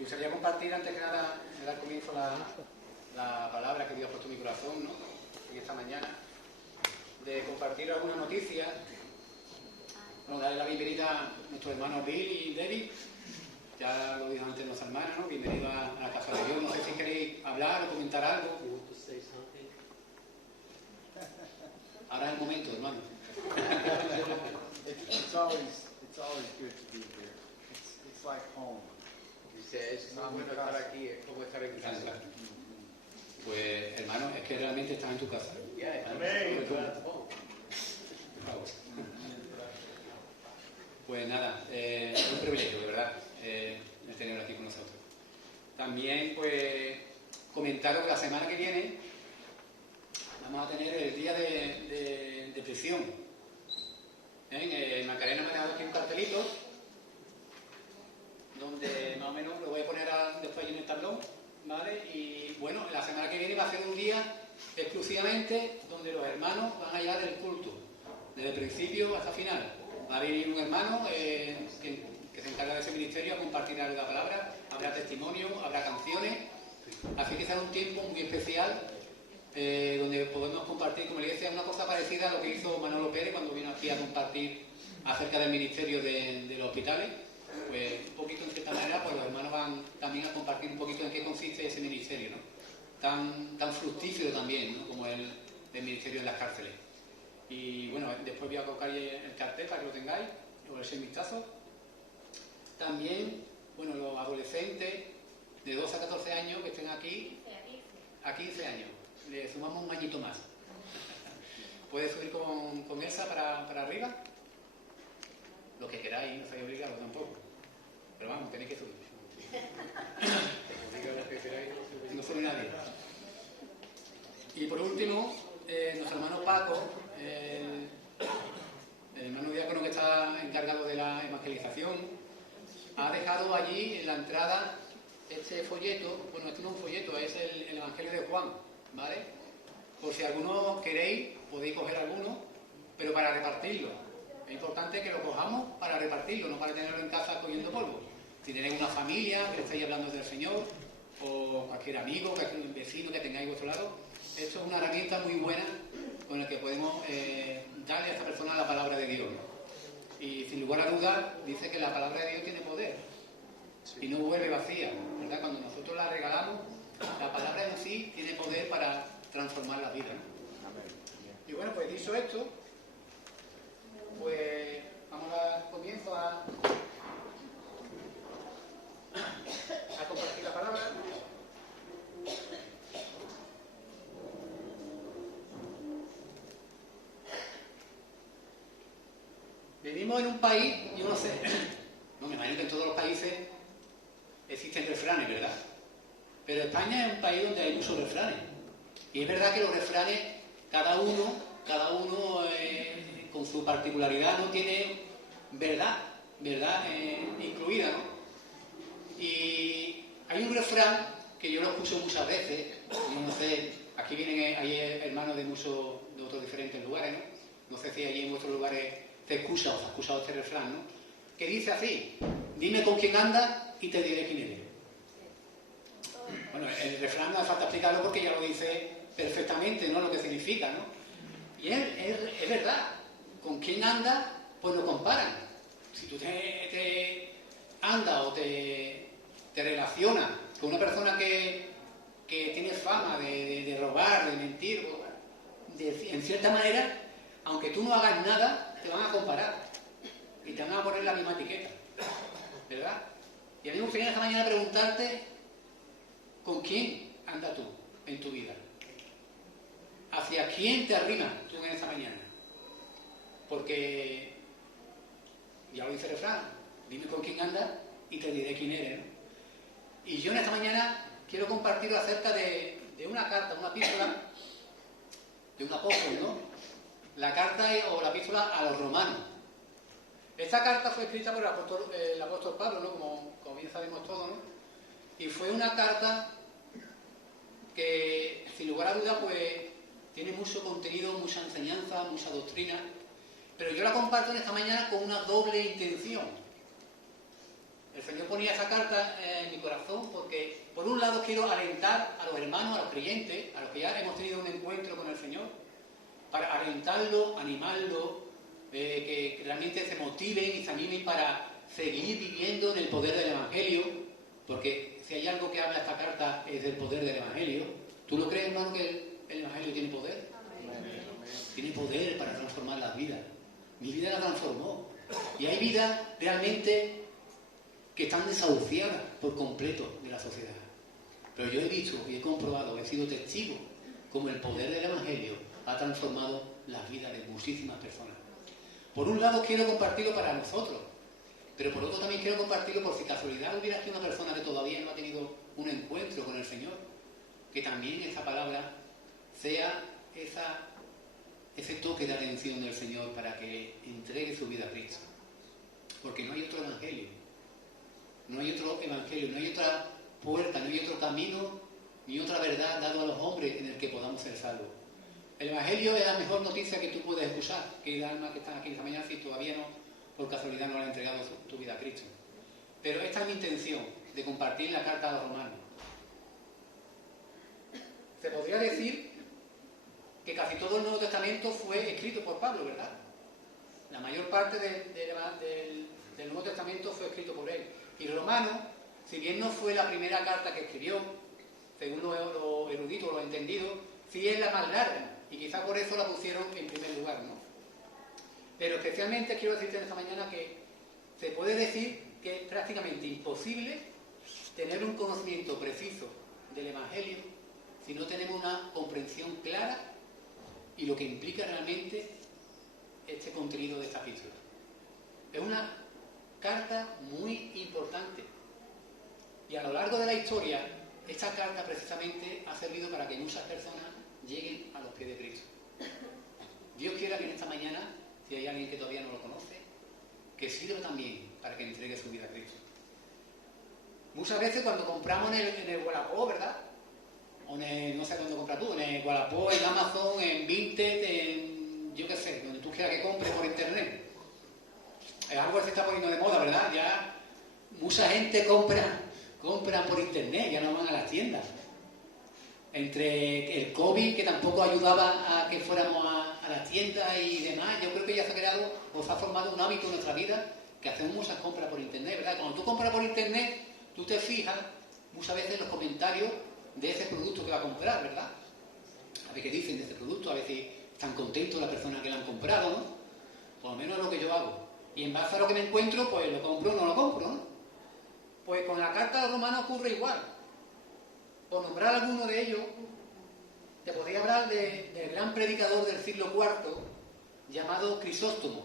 Me gustaría compartir, antes que nada, de dar comienzo la palabra que Dios ha puesto en mi corazón, ¿no? En esta mañana, de compartir alguna noticia. Bueno, darle la bienvenida a nuestros hermanos Bill y David. Ya lo dijo antes nuestra hermana, ¿no? Bienvenido a la casa de Dios. No sé si queréis hablar o comentar algo. Ahora es el momento, hermano. It's always good to be here. It's like home. Dice, es muy bueno estar aquí, es como estar en casa. Pues, hermano, es que realmente estás en tu casa. Amén. Pues nada, es un privilegio, de verdad, el tenerlo aquí con nosotros. También, pues, comentaros que la semana que viene vamos a tener el día de prisión. Macarena me ha dado aquí un cartelito donde más o menos lo voy a poner después en el tablón, ¿vale? Y bueno, la semana que viene va a ser un día exclusivamente donde los hermanos van a llevar el culto, desde el principio hasta el final. Va a venir un hermano que se encarga de ese ministerio a compartir algo de la palabra, habrá testimonio, habrá canciones, así que será un tiempo muy especial donde podemos compartir, como le decía, una cosa parecida a lo que hizo Manolo Pérez cuando vino aquí a compartir acerca del ministerio de los hospitales. Pues un poquito, en cierta manera, pues los hermanos van también a compartir un poquito en qué consiste ese ministerio, ¿no? Tan fructífero también, ¿no? Como el ministerio de las cárceles. Y bueno, después voy a colocar el cartel para que lo tengáis, o le echéis un vistazo. También, bueno, los adolescentes de 12 a 14 años que estén aquí, a 15 años, le sumamos un añito más. ¿Puedes subir con Elsa para arriba? Lo que queráis, no estáis obligados tampoco. Pero vamos, tenéis que subir. No sube nadie. Y por último, nuestro hermano Paco, el hermano diácono que está encargado de la evangelización, ha dejado allí en la entrada este folleto. Bueno, este no es un folleto, es el Evangelio de Juan, ¿vale? Por si alguno queréis, podéis coger alguno, pero para repartirlo. Es importante que lo cojamos para repartirlo, no para tenerlo en casa cogiendo polvo. Si tenéis una familia que estáis hablando del Señor, o cualquier amigo, cualquier vecino que tengáis a vuestro lado, esto es una herramienta muy buena con la que podemos darle a esta persona la palabra de Dios, ¿no? Y sin lugar a dudas, dice que la palabra de Dios tiene poder y no vuelve vacía, ¿verdad? Cuando nosotros la regalamos, la palabra en sí tiene poder para transformar la vida, ¿no? Y bueno, pues dicho esto, pues vamos a dar comienzo a compartir la palabra. Vivimos en un país, yo no sé, no me imagino que en todos los países existen refranes, ¿verdad? Pero España es un país donde hay muchos refranes. Y es verdad que los refranes, cada uno con su particularidad, no tiene verdad incluida, ¿no? Y hay un refrán que yo lo escucho muchas veces, yo no sé, aquí hay hermanos de otros diferentes lugares, ¿no? No sé si allí en vuestros lugares te escucha o se ha escuchado este refrán, ¿no? Que dice así: dime con quién andas y te diré quién eres. Bueno, el refrán no hace falta explicarlo porque ya lo dice perfectamente, ¿no? Lo que significa, ¿no? Y es verdad, con quién andas, pues lo comparan. Si tú te andas o te relacionas con una persona que tiene fama de robar, de mentir, en cierta manera, aunque tú no hagas nada, te van a comparar y te van a poner la misma etiqueta, ¿verdad? Y a mí me gustaría esta mañana preguntarte: ¿con quién andas tú en tu vida? ¿Hacia quién te arrimas tú en esta mañana? Porque ya lo dice el refrán: dime con quién andas y te diré quién eres, ¿no? Y yo en esta mañana quiero compartir acerca de una carta, una epístola de un apóstol, ¿no? La carta o la epístola a los romanos. Esta carta fue escrita por el apóstol Pablo, ¿no? Como bien sabemos todos, ¿no? Y fue una carta que, sin lugar a dudas, pues tiene mucho contenido, mucha enseñanza, mucha doctrina, pero yo la comparto en esta mañana con una doble intención. El Señor ponía esa carta en mi corazón porque, por un lado, quiero alentar a los hermanos, a los creyentes, a los que ya hemos tenido un encuentro con el Señor, para alentarlo, animarlo, que realmente se motiven y se animen para seguir viviendo en el poder del Evangelio, porque si hay algo que habla esta carta es del poder del Evangelio. ¿Tú lo crees, hermano, que el Evangelio tiene poder? Tiene poder para transformar las vidas. Mi vida la transformó. Y hay vidas realmente que están desahuciadas por completo de la sociedad. Pero yo he visto y he comprobado, he sido testigo, como el poder del Evangelio ha transformado las vidas de muchísimas personas. Por un lado quiero compartirlo para nosotros, pero por otro también quiero compartirlo por si casualidad hubiera sido una persona que todavía no ha tenido un encuentro con el Señor, que también esa palabra sea ese toque de atención del Señor para que entregue su vida a Cristo. Porque no hay otro evangelio, no hay otra puerta, no hay otro camino, ni otra verdad dado a los hombres en el que podamos ser salvos. El evangelio es la mejor noticia que tú puedes escuchar, querida alma que están aquí esta mañana, si todavía no, por casualidad no le has entregado tu vida a Cristo. Pero esta es mi intención, de compartir la carta a los romanos. Se podría decir que casi todo el Nuevo Testamento fue escrito por Pablo, ¿verdad? La mayor parte del Nuevo Testamento fue escrito por él. Y Romanos, si bien no fue la primera carta que escribió, según los eruditos, los entendidos, sí es la más larga. Y quizá por eso la pusieron en primer lugar, ¿no? Pero especialmente quiero decirte esta mañana que se puede decir que es prácticamente imposible tener un conocimiento preciso del Evangelio si no tenemos una comprensión clara y lo que implica realmente este contenido de esta epístola. Es una carta muy importante y a lo largo de la historia esta carta precisamente ha servido para que muchas personas lleguen a los pies de Cristo. Dios quiera que en esta mañana, si hay alguien que todavía no lo conoce, que sirva también para que entregue su vida a Cristo. Muchas veces cuando compramos en el Wallapop, ¿verdad? O no sé cuándo compras tú, en el Wallapop, en Amazon, en Vinted, en yo qué sé, donde tú quieras que compres por internet. Es algo que se está poniendo de moda, ¿verdad? Ya mucha gente compra por internet, ya no van a las tiendas. Entre el COVID, que tampoco ayudaba a que fuéramos a las tiendas y demás, yo creo que ya se ha creado o se ha formado un hábito en nuestra vida que hacemos muchas compras por internet, ¿verdad? Cuando tú compras por internet, tú te fijas muchas veces en los comentarios de ese producto que va a comprar, ¿verdad? A ver qué dicen de ese producto, a ver si están contentos las personas que lo han comprado, ¿no? Por lo menos es lo que yo hago. Y en base a lo que me encuentro, pues lo compro o no lo compro, ¿no? Pues con la carta de los Romanos ocurre igual. Por nombrar alguno de ellos, te podría hablar del gran predicador del siglo IV llamado Crisóstomo.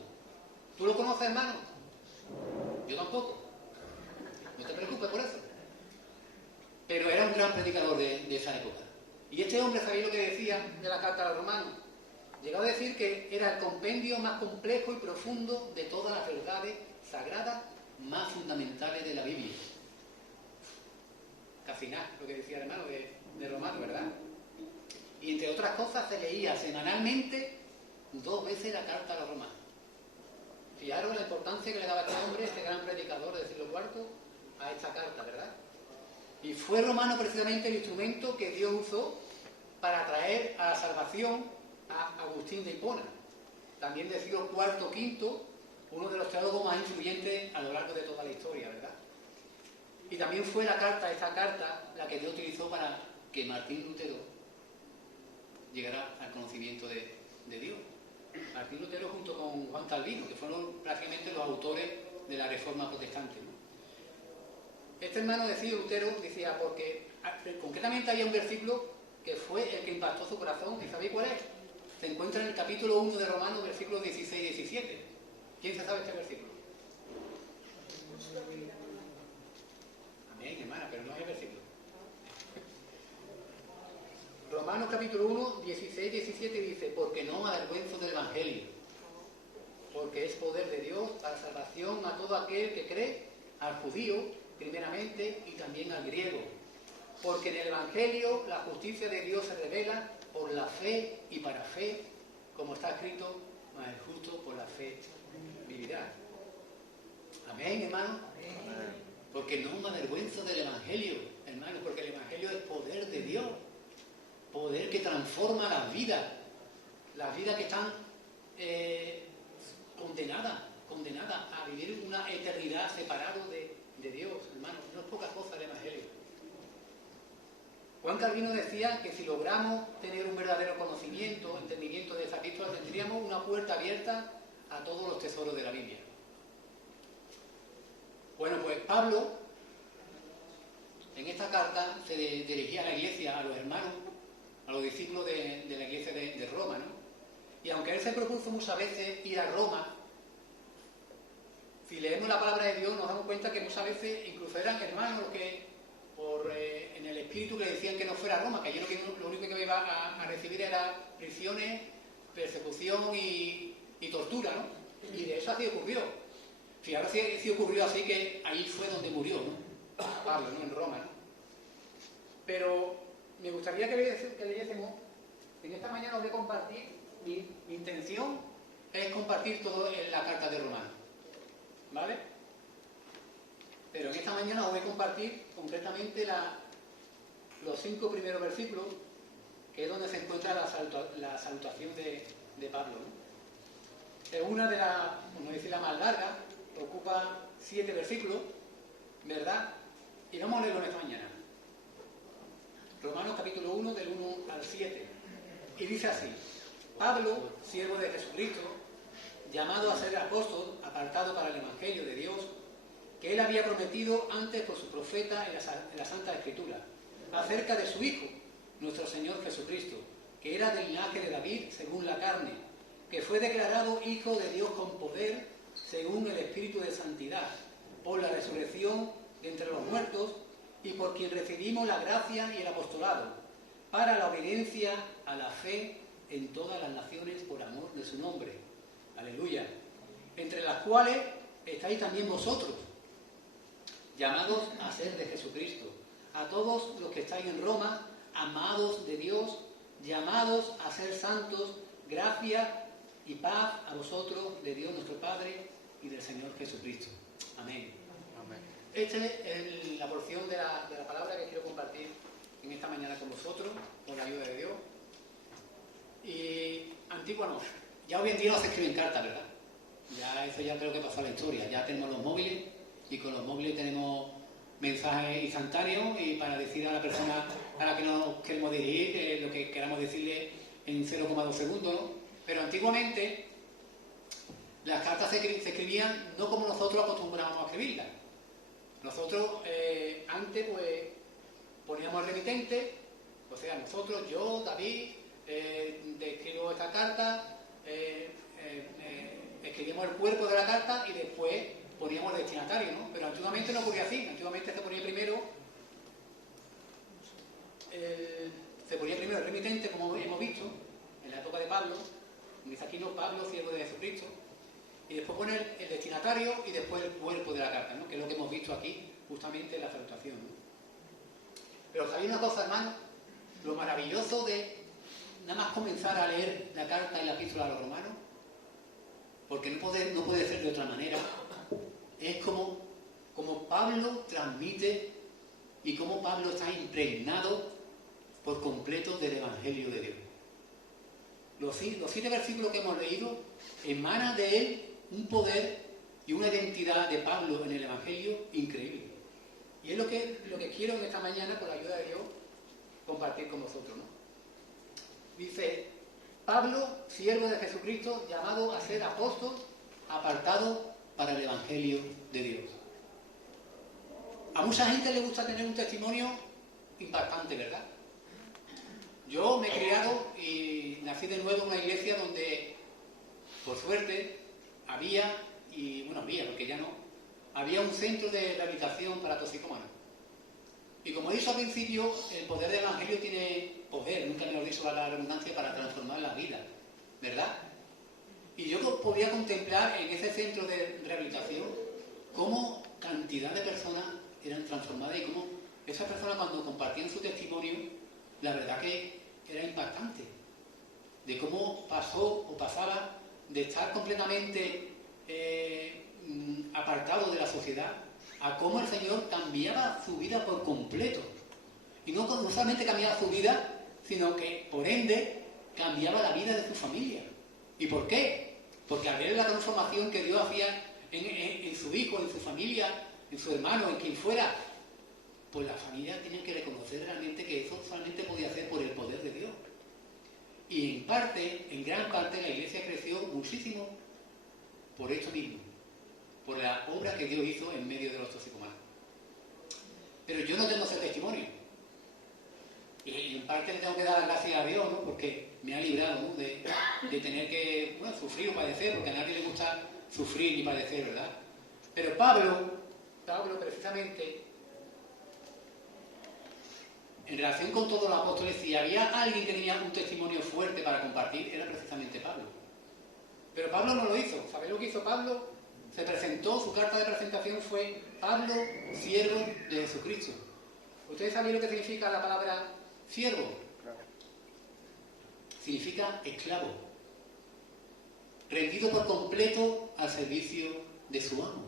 ¿Tú lo conoces, hermano? Yo tampoco. No te preocupes por eso. Pero era un gran predicador de esa época. Y este hombre, ¿sabéis lo que decía de la carta a los Romanos? Llegó a decir que era el compendio más complejo y profundo de todas las verdades sagradas más fundamentales de la Biblia. Casi nada, lo que decía el hermano de Romano, ¿verdad? Y entre otras cosas se leía semanalmente 2 veces la carta a los Romanos. Fijaros la importancia que le daba este hombre, este gran predicador del siglo IV, a esta carta, ¿verdad? Y fue Romano precisamente el instrumento que Dios usó para traer a la salvación a Agustín de Hipona, también del siglo IV, V, uno de los teólogos más influyentes a lo largo de toda la historia, ¿verdad? Y también fue esta carta, la que Dios utilizó para que Martín Lutero llegara al conocimiento de Dios. Martín Lutero junto con Juan Calvino, que fueron prácticamente los autores de la Reforma Protestante, ¿no? Este hermano decía, Lutero, decía, porque concretamente había un versículo que fue el que impactó su corazón, ¿y sabéis cuál es? Se encuentra en el capítulo 1 de Romanos, versículos 16 y 17. ¿Quién se sabe este versículo? Amén, hermana, pero no es el versículo. Romanos capítulo 1, 16 y 17 dice, porque no me avergüenzo del Evangelio, porque es poder de Dios para salvación a todo aquel que cree, al judío primeramente y también al griego. Porque en el Evangelio la justicia de Dios se revela por la fe y para fe, como está escrito, mas el justo por la fe vivirá. Amén, hermano. Amén. porque no me avergüenzo del Evangelio, hermano, porque el Evangelio es poder de Dios, poder que transforma las vidas que están condenadas a vivir una eternidad separado de Dios, hermano. No es poca cosa el Evangelio. Juan Calvino decía que si logramos tener un verdadero conocimiento, entendimiento de esta epístola, tendríamos una puerta abierta a todos los tesoros de la Biblia. Bueno, pues Pablo, en esta carta, se dirigía a la iglesia, a los hermanos, a los discípulos de la iglesia de Roma, ¿no? Y aunque él se propuso muchas veces ir a Roma, si leemos la palabra de Dios nos damos cuenta que muchas veces incluso eran hermanos los que en el espíritu le decían que no fuera a Roma, que allí lo único que iba a recibir era prisiones, persecución y tortura, ¿no? Y de eso así ocurrió. Fijaros si ocurrió así, que ahí fue donde murió, ¿no? Pablo, ¿no? En Roma, ¿no? Pero me gustaría que leyésemos, en esta mañana os voy a compartir, mi intención es compartir todo en la carta de Romanos, ¿vale? Pero en esta mañana os voy a compartir concretamente los 5 primeros versículos, que es donde se encuentra la salutación de Pablo, ¿no? Es una de las, vamos a decir, la más larga, ocupa 7 versículos, ¿verdad? Y vamos a leerlo en esta mañana. Romanos capítulo 1, del 1 al 7. Y dice así: Pablo, siervo de Jesucristo, llamado a ser apóstol, apartado para el Evangelio de Dios, que él había prometido antes por su profeta en la Santa Escritura, acerca de su Hijo, nuestro Señor Jesucristo, que era del linaje de David según la carne, que fue declarado Hijo de Dios con poder, según el Espíritu de Santidad, por la resurrección de entre los muertos, y por quien recibimos la gracia y el apostolado, para la obediencia a la fe en todas las naciones por amor de su nombre. Aleluya. Entre las cuales estáis también vosotros, llamados a ser de Jesucristo, a todos los que estáis en Roma, amados de Dios, llamados a ser santos, gracia y paz a vosotros, de Dios nuestro Padre y del Señor Jesucristo. Amén. Amén. Esta es la porción de la palabra que quiero compartir en esta mañana con vosotros, con la ayuda de Dios. Y antiguo no, ya hoy en día no se escriben cartas, ¿verdad? Ya eso ya creo que pasó a la historia. Ya tenemos los móviles, y con los móviles tenemos mensajes instantáneos, y para decir a la persona a la que nos queremos dirigir lo que queramos decirle en 0,2 segundos, ¿no? Pero antiguamente las cartas se escribían no como nosotros acostumbrábamos a escribirlas. Nosotros antes pues poníamos el remitente, o sea, nosotros, yo, David, escribo esta carta, escribíamos el cuerpo de la carta y después poníamos el destinatario, ¿no? Pero antiguamente no ocurría así. Antiguamente se ponía primero el remitente, como hemos visto en la época de Pablo. Dice aquí, no, Pablo, siervo de Jesucristo, y después poner el destinatario y después el cuerpo de la carta, ¿no? Que es lo que hemos visto aquí justamente en la salutación, ¿no? Pero ¿sabéis una cosa, hermano? Lo maravilloso de nada más comenzar a leer la carta y la epístola a los romanos, porque no puede ser de otra manera, es como Pablo transmite y como Pablo está impregnado por completo del Evangelio de Dios. Los 7 versículos que hemos leído emanan de él un poder y una identidad de Pablo en el Evangelio increíble. Y es lo que quiero en esta mañana, con la ayuda de Dios, compartir con vosotros, ¿no? Dice: Pablo, siervo de Jesucristo, llamado a ser apóstol, apartado para el Evangelio de Dios. A mucha gente le gusta tener un testimonio impactante, ¿verdad? Yo me he criado y nací de nuevo en una iglesia donde, por suerte, había, porque ya no, había un centro de rehabilitación para toxicómanos. Y como he dicho al principio, el poder del Evangelio tiene poder, nunca me lo he dicho, la redundancia, para transformar la vida, ¿verdad? Y yo podía contemplar en ese centro de rehabilitación cómo cantidad de personas eran transformadas y cómo esas personas, cuando compartían su testimonio, la verdad que era impactante, de cómo pasaba de estar completamente apartado de la sociedad, a cómo el Señor cambiaba su vida por completo. Y no solamente cambiaba su vida, sino que, por ende, cambiaba la vida de su familia. ¿Y por qué? Porque al ver la transformación que Dios hacía en su hijo, en su familia, en su hermano, en quien fuera, pues la familia tenía que reconocer realmente que eso solamente podía hacer por el poder de Dios. Y en parte, en gran parte, la iglesia creció muchísimo por esto mismo, por la obra que Dios hizo en medio de los toxicomanos. Pero yo no tengo ese testimonio. Y en parte le tengo que dar las gracias a Dios, ¿no? Porque me ha librado, ¿no? de tener que sufrir o padecer, porque a nadie le gusta sufrir ni padecer, ¿verdad? Pero Pablo precisamente, en relación con todos los apóstoles, si había alguien que tenía un testimonio fuerte para compartir, era precisamente Pablo. Pero Pablo no lo hizo. ¿Sabéis lo que hizo Pablo? Se presentó, su carta de presentación fue Pablo, siervo de Jesucristo. ¿Ustedes saben lo que significa la palabra siervo? Significa esclavo, rendido por completo al servicio de su amo.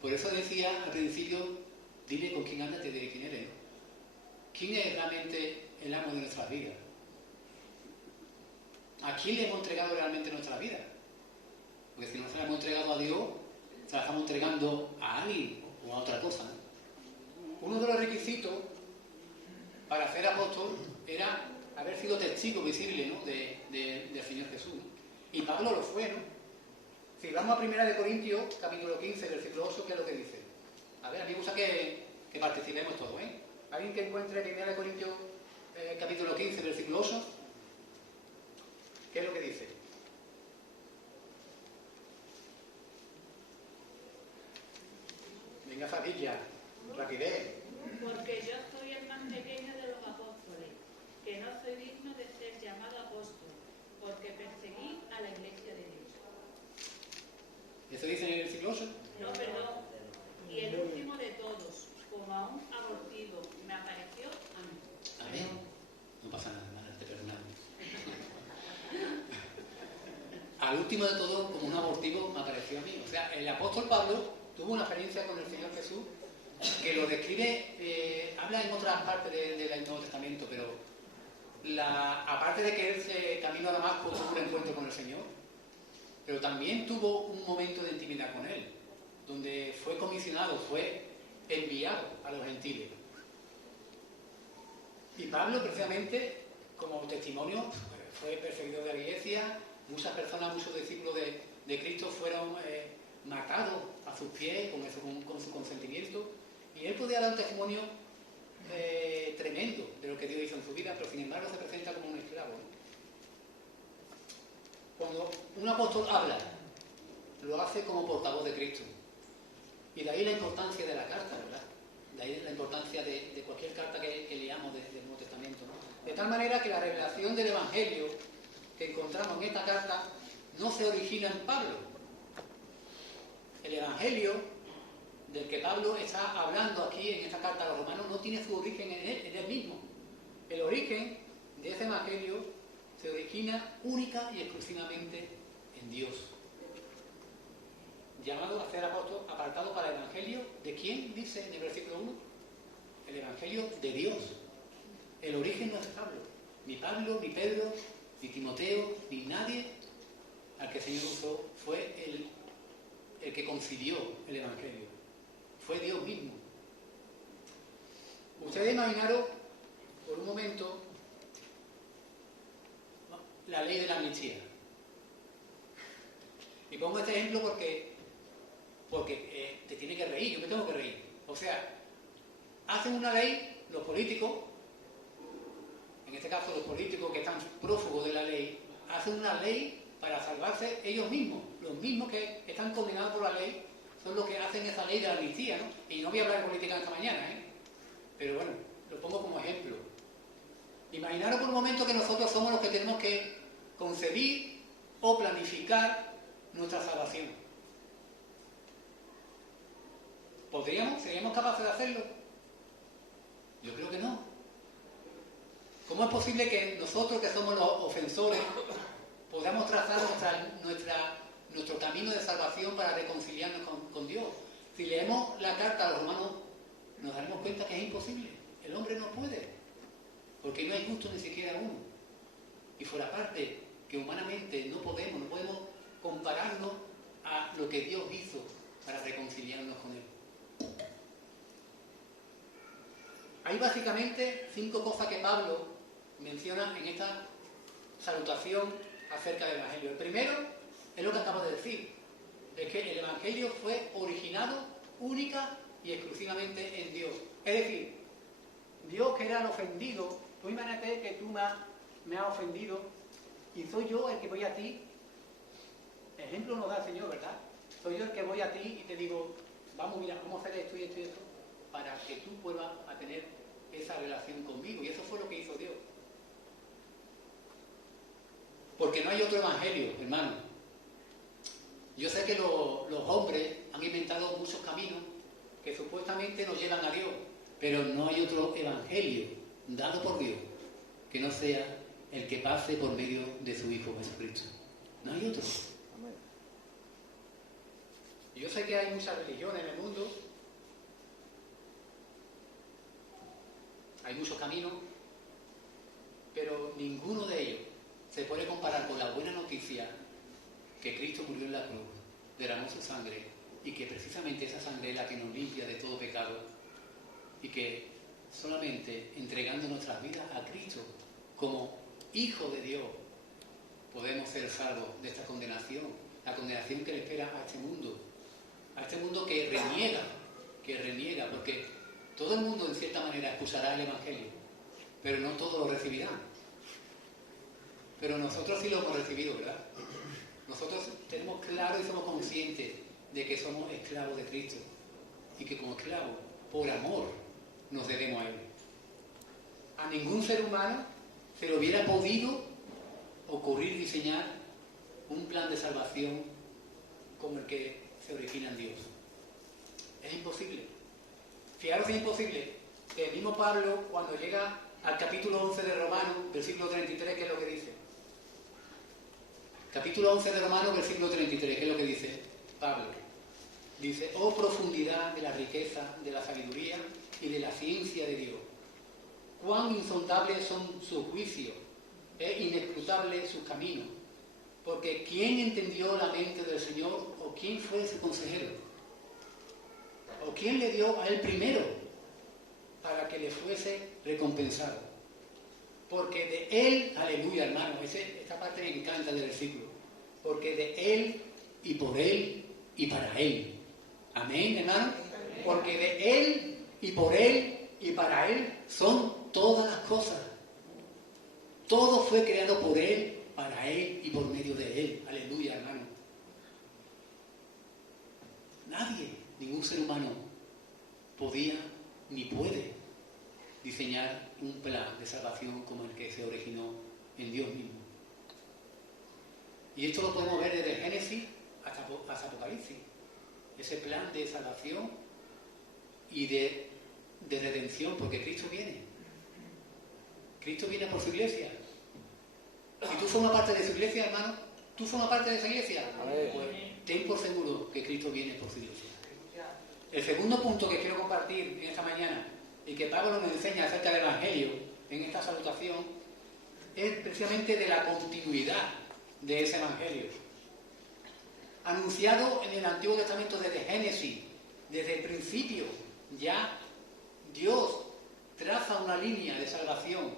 Por eso decía al principio, dile con quién andas, te diré quién eres. ¿Quién es realmente el amo de nuestras vidas? ¿A quién le hemos entregado realmente nuestra vida? Porque si no se la hemos entregado a Dios, se la estamos entregando a alguien o a otra cosa, ¿no? Uno de los requisitos para ser apóstol era haber sido testigo visible, ¿no? del Señor Jesús, ¿no? Y Pablo lo fue, ¿no? Si vamos a 1 Corintios, capítulo 15, versículo 8, ¿qué es lo que dice? A ver, a mí me gusta que participemos todos, ¿eh? ¿Alguien que encuentre 1 Corintios, capítulo 15, versículo 8? ¿Qué es lo que dice? Venga, Fabilla, rapidez. Porque yo soy el más pequeño de los apóstoles, que no soy digno de ser llamado apóstol, porque perseguí a la iglesia de Dios. ¿Eso dice en el versículo 8? No, perdón. Y el último de todos, como a un abortivo, me apareció a mí. Amén. No pasa nada, nada, te perdonamos. Al último de todo, como un abortivo, me apareció a mí. O sea, el apóstol Pablo tuvo una experiencia con el Señor Jesús que lo describe, habla en otras partes del Nuevo Testamento, pero aparte de que él se caminó a Damasco, tuvo un encuentro con el Señor, pero también tuvo un momento de intimidad con él, donde fue comisionado, fue enviado a los gentiles. Y Pablo, precisamente, como testimonio, fue perseguidor de la iglesia. Muchas personas, muchos discípulos de Cristo fueron matados a sus pies con su consentimiento. Y él podía dar un testimonio tremendo de lo que Dios hizo en su vida, pero sin embargo se presenta como un esclavo, ¿no? Cuando un apóstol habla, lo hace como portavoz de Cristo. Y de ahí la importancia de la carta, ¿verdad? De ahí la importancia de cualquier carta que leamos del Nuevo Testamento, ¿no? De tal manera que la revelación del Evangelio que encontramos en esta carta no se origina en Pablo. El Evangelio del que Pablo está hablando aquí en esta carta a los romanos no tiene su origen en él mismo. El origen de ese Evangelio se origina única y exclusivamente en Dios. Llamado a ser apóstol, apartado para el Evangelio, ¿de quién? Dice en el versículo 1. El Evangelio de Dios. El origen no es Pablo. Ni Pablo, ni Pedro, ni Timoteo, ni nadie al que el Señor usó. Fue el que concibió el Evangelio. Fue Dios mismo. Ustedes imaginaron por un momento la ley de la amnistía. Y pongo este ejemplo porque te tiene que reír, yo me tengo que reír. O sea, hacen una ley, los políticos, en este caso los políticos que están prófugos de la ley, hacen una ley para salvarse ellos mismos. Los mismos que están condenados por la ley son los que hacen esa ley de la amnistía, ¿no? Y no voy a hablar de política esta mañana, ¿eh? Pero bueno, lo pongo como ejemplo. Imaginaros por un momento que nosotros somos los que tenemos que concebir o planificar nuestra salvación. ¿Podríamos? ¿Seríamos capaces de hacerlo? Yo creo que no. ¿Cómo es posible que nosotros, que somos los ofensores, podamos trazar nuestro camino de salvación para reconciliarnos con Dios? Si leemos la carta a los romanos, nos daremos cuenta que es imposible. El hombre no puede, porque no hay justo ni siquiera uno. Y fuera parte que humanamente no podemos compararnos a lo que Dios hizo para reconciliarnos con Él. Hay básicamente 5 cosas que Pablo menciona en esta salutación acerca del Evangelio. El primero es lo que acabo de decir, es que el Evangelio fue originado única y exclusivamente en Dios. Es decir, Dios, que era el ofendido, tú imagínate que tú me has ofendido y soy yo el que voy a ti. Ejemplo nos da el Señor, ¿verdad? Soy yo el que voy a ti y te digo, vamos, mira, vamos a hacer esto y esto y esto, para que tú vuelvas a tener esa relación conmigo. Y eso fue lo que hizo Dios. Porque no hay otro evangelio, hermano. Yo sé que los hombres han inventado muchos caminos que supuestamente nos llevan a Dios, pero no hay otro evangelio dado por Dios que no sea el que pase por medio de su Hijo Jesucristo. No hay otro. Yo sé que hay muchas religiones en el mundo, hay muchos caminos, pero ninguno de ellos se puede comparar con la buena noticia que Cristo murió en la cruz, derramó su sangre, y que precisamente esa sangre es la que nos limpia de todo pecado, y que solamente entregando nuestras vidas a Cristo como Hijo de Dios podemos ser salvos de esta condenación, la condenación que le espera a este mundo que reniega, porque todo el mundo en cierta manera escuchará el Evangelio, pero no todos lo recibirán. Pero nosotros sí lo hemos recibido, ¿verdad? Nosotros tenemos claro y somos conscientes de que somos esclavos de Cristo y que como esclavos, por amor, nos debemos a Él. A ningún ser humano se le hubiera podido ocurrir diseñar un plan de salvación como el que se origina en Dios. Es imposible. Fijaros que es imposible. El mismo Pablo, cuando llega al capítulo 11 de Romanos, versículo 33, ¿qué es lo que dice? Capítulo 11 de Romanos, versículo 33, ¿qué es lo que dice Pablo? Dice, oh profundidad de la riqueza, de la sabiduría y de la ciencia de Dios. Cuán insondables son sus juicios, es inescrutable sus caminos. Porque ¿quién entendió la mente del Señor o quién fue su consejero? ¿O quién le dio a él primero para que le fuese recompensado? Porque de él, aleluya hermano, esta parte me encanta del versículo, porque de él y por él y para él. Amén, hermano. Porque de él y por él y para él son todas las cosas. Todo fue creado por él, para él y por medio de él. Aleluya, hermano. Nadie, ningún ser humano podía ni puede diseñar un plan de salvación como el que se originó en Dios mismo. Y esto lo podemos ver desde Génesis hasta Apocalipsis. Ese plan de salvación y de redención, porque Cristo viene. Cristo viene por su iglesia. Si tú formas parte de su iglesia, hermano, ¿tú formas parte de esa iglesia? Pues ten por seguro que Cristo viene por su iglesia. El segundo punto que quiero compartir en esta mañana y que Pablo nos enseña acerca del Evangelio en esta salutación es precisamente de la continuidad de ese Evangelio. Anunciado en el Antiguo Testamento desde Génesis, desde el principio, ya Dios traza una línea de salvación.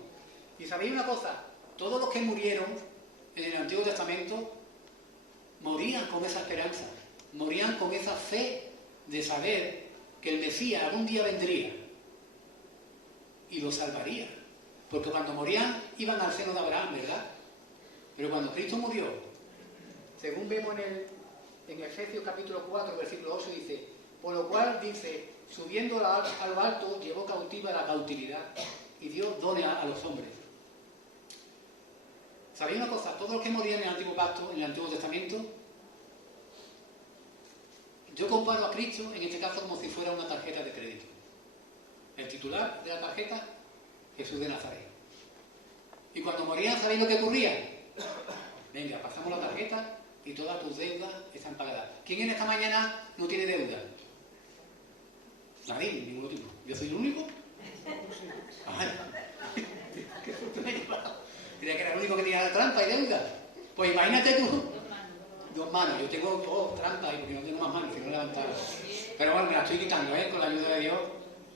Y sabéis una cosa, todos los que murieron en el Antiguo Testamento morían con esa esperanza, morían con esa fe de saber que el Mesías algún día vendría y los salvaría. Porque cuando morían iban al seno de Abraham, ¿verdad? Pero cuando Cristo murió, según vemos en Efesios capítulo 4, versículo 8, dice, por lo cual dice, subiendo a lo alto, llevó cautiva la cautividad y dio dones a los hombres. ¿Sabéis una cosa? Todos los que morían en el Antiguo Pacto, en el Antiguo Testamento, yo comparo a Cristo, en este caso, como si fuera una tarjeta de crédito. El titular de la tarjeta, Jesús de Nazaret. Y cuando morían, ¿sabéis lo que ocurría? Venga, pasamos la tarjeta y todas tus deudas están pagadas. ¿Quién en esta mañana no tiene deuda? Nadie, ningún tipo. ¿Yo soy el único? Ay, qué susto me he llevado. Creía que era el único que tenía trampa y deuda. Pues imagínate tú. 2 manos. Yo tengo 2 trampas porque no tengo más manos, si no levantaron. Pero bueno, me las estoy quitando, con la ayuda de Dios,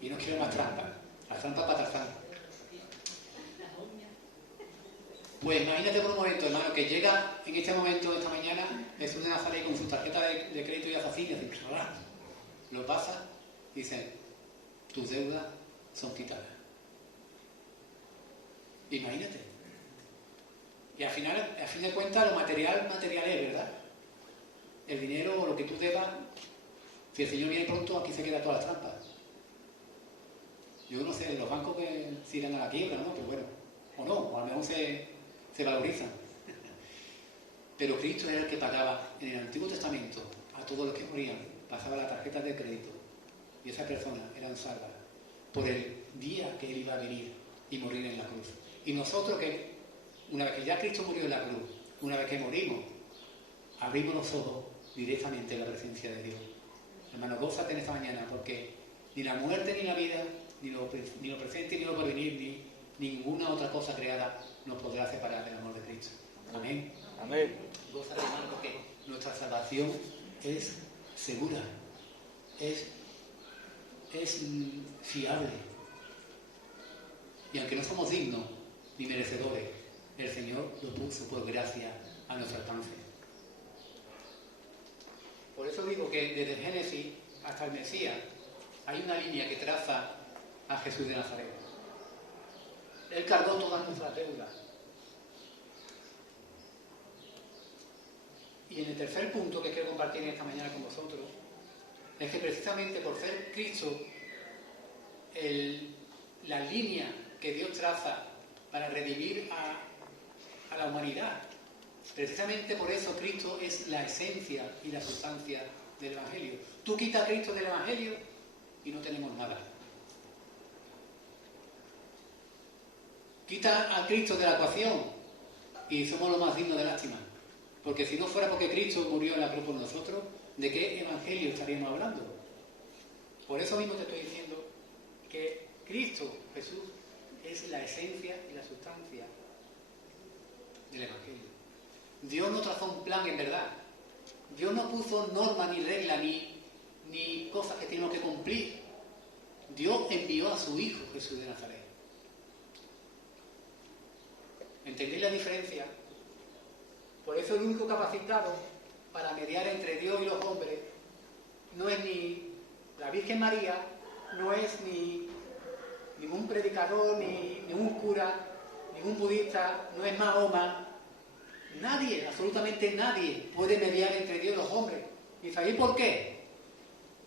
y no quiero más trampas. Las trampas para Tarzán. Pues imagínate por un momento, hermano, que llega en este momento, esta mañana, Jesús de Nazaret con su tarjeta de crédito y asesino, lo pasa y dice, tus deudas son quitadas. Imagínate. Y al final, a fin de cuentas, lo material es, ¿verdad? El dinero o lo que tú debas, si el Señor viene pronto, aquí se quedan todas las trampas. Yo no sé, los bancos que se irán a la quiebra, ¿no? Pues bueno, o no, o a lo mejor se valorizan. Pero Cristo era el que pagaba en el Antiguo Testamento a todos los que morían, pasaba la tarjeta de crédito y esas personas eran salvas por el día que Él iba a venir y morir en la cruz. Y nosotros que, una vez que ya Cristo murió en la cruz, una vez que morimos, abrimos los ojos directamente en la presencia de Dios. Hermano, gózate en esta mañana, porque ni la muerte ni la vida, ni lo presente ni lo porvenir, ni ninguna otra cosa creada nos podrá separar del amor de Cristo. Amén. Amén. Gózate, hermano, porque nuestra salvación es segura, es fiable. Y aunque no somos dignos ni merecedores, el Señor lo puso por gracia a nuestro alcance. Por eso digo que desde el Génesis hasta el Mesías hay una línea que traza a Jesús de Nazaret. Él cargó todas nuestras deudas. Y en el tercer punto que quiero compartir esta mañana con vosotros es que precisamente por ser Cristo la línea que Dios traza para redimir a la humanidad, precisamente por eso Cristo es la esencia y la sustancia del Evangelio. Tú quitas a Cristo del Evangelio y no tenemos nada. Quita a Cristo de la ecuación y somos los más dignos de lástima. Porque si no fuera porque Cristo murió en la cruz por nosotros, ¿de qué evangelio estaríamos hablando? Por eso mismo te estoy diciendo que Cristo, Jesús, es la esencia y la sustancia del evangelio. Dios no trazó un plan en verdad. Dios no puso normas ni reglas ni cosas que tenemos que cumplir. Dios envió a su Hijo Jesús de Nazaret. ¿Entendéis la diferencia? Por eso el único capacitado para mediar entre Dios y los hombres no es ni la Virgen María, no es ni ningún predicador, ni ningún cura, ningún budista, no es Mahoma. Nadie, absolutamente nadie, puede mediar entre Dios y los hombres. ¿Y sabéis por qué?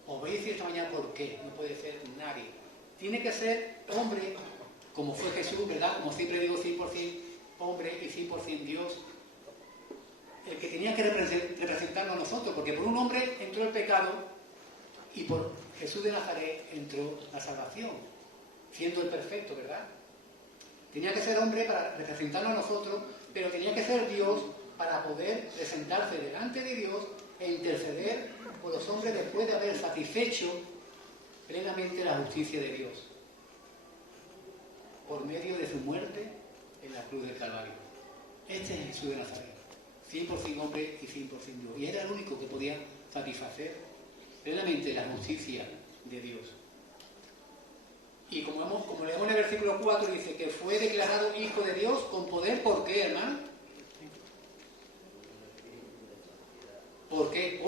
Os voy a decir esta mañana por qué. No puede ser nadie. Tiene que ser hombre, como fue Jesús, ¿verdad? Como siempre digo, 100% hombre y 100% Dios. El que tenía que representarnos a nosotros, porque por un hombre entró el pecado y por Jesús de Nazaret entró la salvación, siendo el perfecto, ¿verdad? Tenía que ser hombre para representarnos a nosotros, pero tenía que ser Dios para poder presentarse delante de Dios e interceder por los hombres después de haber satisfecho plenamente la justicia de Dios por medio de su muerte en la cruz del Calvario. Este es Jesús de Nazaret, 100% hombre y 100% Dios. Y era el único que podía satisfacer plenamente la justicia de Dios. Y como leemos en el versículo 4, dice que fue declarado Hijo de Dios con poder. ¿Por qué, hermano? ¿Por qué?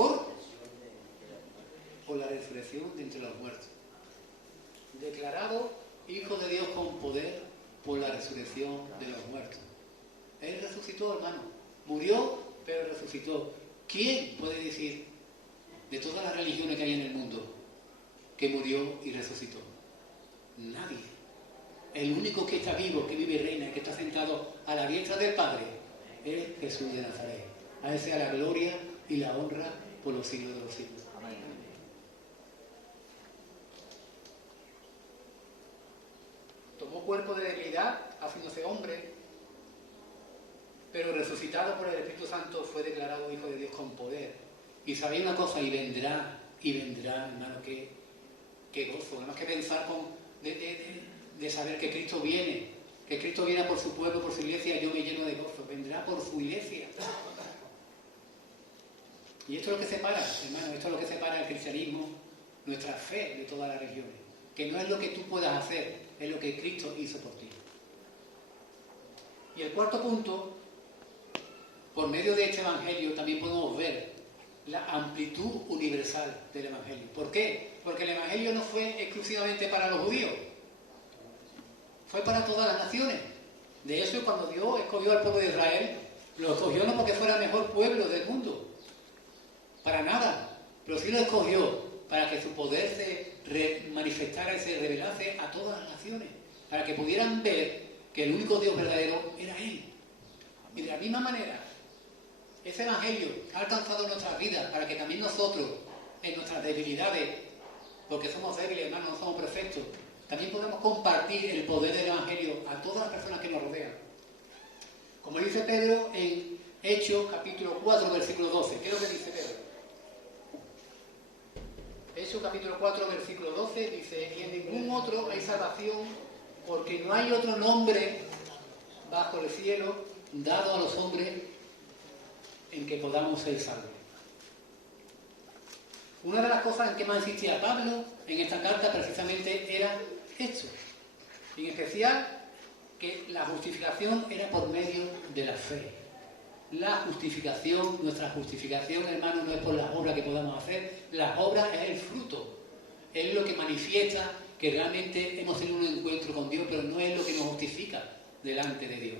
Por la resurrección de entre los muertos. Declarado Hijo de Dios con poder por la resurrección de los muertos. Él resucitó, hermano. Murió, pero resucitó. ¿Quién puede decir de todas las religiones que hay en el mundo que murió y resucitó? Nadie. El único que está vivo, que vive y reina, que está sentado a la diestra del Padre, es Jesús de Nazaret. A Él sea la gloria y la honra por los siglos de los siglos. Amén. Tomó cuerpo de debilidad, haciéndose hombre, pero resucitado por el Espíritu Santo fue declarado Hijo de Dios con poder. Y sabéis una cosa, y vendrá, hermano, que qué gozo, nada más que pensar de saber que Cristo viene por su pueblo, por su iglesia, yo me lleno de gozo, vendrá por su iglesia. Y esto es lo que separa, hermano, esto es lo que separa el cristianismo, nuestra fe de todas las religiones, que no es lo que tú puedas hacer, es lo que Cristo hizo por ti. Y el cuarto punto, por medio de este evangelio también podemos ver la amplitud universal del evangelio. ¿Por qué? Porque el evangelio no fue exclusivamente para los judíos, fue para todas las naciones. De eso, cuando Dios escogió al pueblo de Israel, lo escogió no porque fuera el mejor pueblo del mundo, para nada, pero sí lo escogió para que su poder se manifestara y se revelase a todas las naciones, para que pudieran ver que el único Dios verdadero era Él. Y de la misma manera, ese evangelio ha alcanzado nuestras vidas para que también nosotros, en nuestras debilidades, porque somos débiles, hermanos, no somos perfectos, también podemos compartir el poder del evangelio a todas las personas que nos rodean. Como dice Pedro en Hechos capítulo 4, versículo 12. ¿Qué es lo que dice Pedro? Hechos capítulo 4, versículo 12 dice: y en ningún otro hay salvación, porque no hay otro nombre bajo el cielo dado a los hombres en que podamos ser salvos. Una de las cosas en que más insistía Pablo en esta carta precisamente era esto, en especial que la justificación era por medio de la fe. La justificación, nuestra justificación, hermano, no es por las obras que podamos hacer, las obras es el fruto, es lo que manifiesta que realmente hemos tenido un encuentro con Dios, pero no es lo que nos justifica delante de Dios.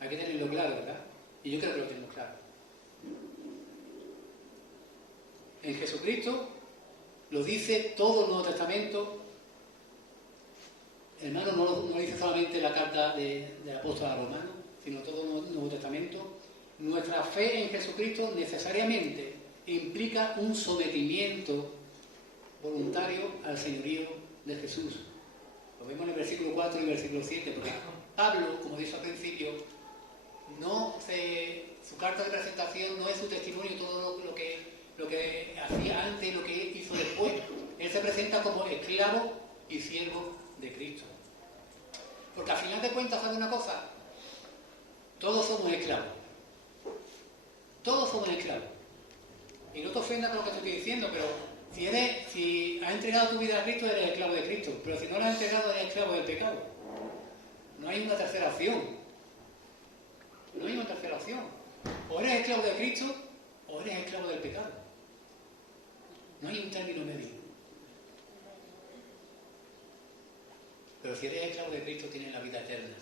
Hay que tenerlo claro, ¿verdad? Y yo creo que lo tenemos claro. En Jesucristo, lo dice todo el Nuevo Testamento, hermano, no lo dice solamente la carta del apóstol a Romanos, sino todo el Nuevo Testamento. Nuestra fe en Jesucristo necesariamente implica un sometimiento voluntario al señorío de Jesús. Lo vemos en el versículo 4 y el versículo 7, porque Pablo, como dice al principio, su carta de presentación no es su testimonio, todo lo que hacía antes y lo que hizo después. Él se presenta como esclavo y siervo de Cristo. Porque al final de cuentas, ¿sabe una cosa? Todos somos esclavos. Todos somos esclavos. Y no te ofendas con lo que te estoy diciendo, pero si has entregado tu vida a Cristo, eres esclavo de Cristo. Pero si no lo has entregado, eres esclavo del pecado. No hay una tercera opción. No hay una tercera opción. O eres esclavo de Cristo, o eres esclavo del pecado. No hay un término medio. Pero si eres esclavo de Cristo, tienes la vida eterna.